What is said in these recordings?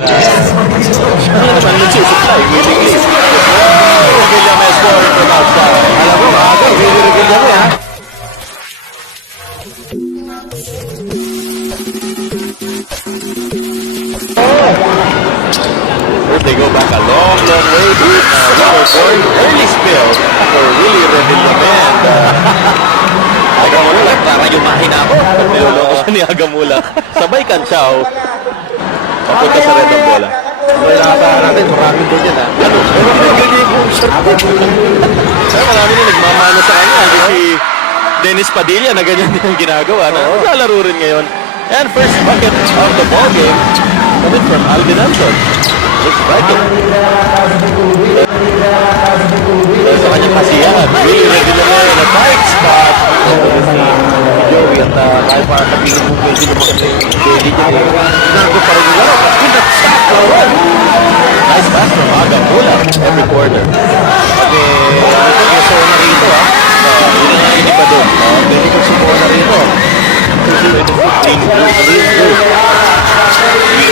Siya naman nagsusupply, willingly. Revilla may scoring from outside. Alam mo, maaga, Willie Revilla mo ha. First they go back a long, long way to waterboard. Early spill for Willie Revilla and Agamula. Parang yung mahina ako. Niloloko siya ni Agamula. Sabay Kansyaw. Papunta sa red ang bola. Kaya nakasaan natin, maraming doon yan ha. Ano? Pero may ganyan yung shot. Kaya marami na nagmamano sa kanya. Hindi si Dennis Padilla na ganyan din ang ginagawa. Naglalaro rin ngayon. And first bucket of the ball game coming from Alvin Anton. Looks like it. Sa kanyang kasiyahan. Willie Revilla in a tight spot. Joey at kahit pa kapilin mo pwede mo kasi pwede dyan eh. Sinago pa rin nila. With that shot, Nice pass from Agamula every quarter. Pag may sumona na rito ha. Yun ang hindi pa doon. Pwede kong sumona na rito.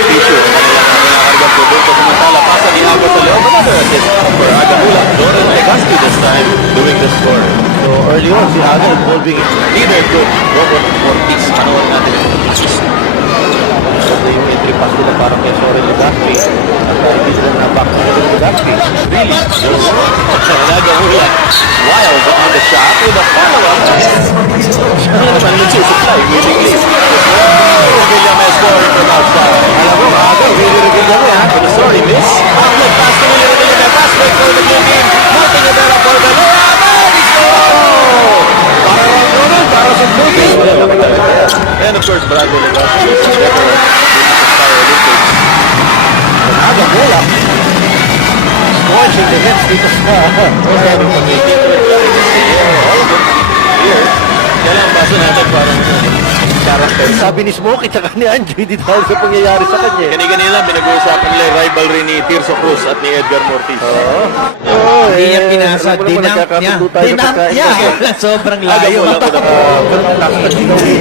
Tissue. Kanilang po doon. Samantala, pasa ni Aga sa loob. Another assist for Agamula. Doran Legaspi this time doing the score. So early on, si Aga involving Neither good. Robert Ortiz. Panood natin ito. Ito yung entry pass nila parang kay Soren Legaspi. At hindi sila na-back to Soren Legaspi. Really? Agamula. Wild on the shot with a follow-up. Siya naman nagsusupply. Willingly. Revilla may scoring from outside. Alam mo, maaga, Willie Revilla mo ha. But sorry, miss. Outlet pass to Willie Revilla. May pass break for the blue team. Martin Rivera for the layup. And he scores! Para Ron Ronald, para sa blue team. And of course, Brandon Legaspi. Never inspire Olympics. Agamula. Scorching the hits dito sa Here, kailangan basa natin parang character. Sabi ni Smokey tsaka ni Angie, di dahil sa pangyayari sa kanya. Kani-kanila pinag-uusapan nila yung rivalry ni Tirso Cruz at ni Edgar Mortiz. Hindi niya pinasa, dinamp niya. Sobrang layo. Agamula ko na. Last na sinaw ni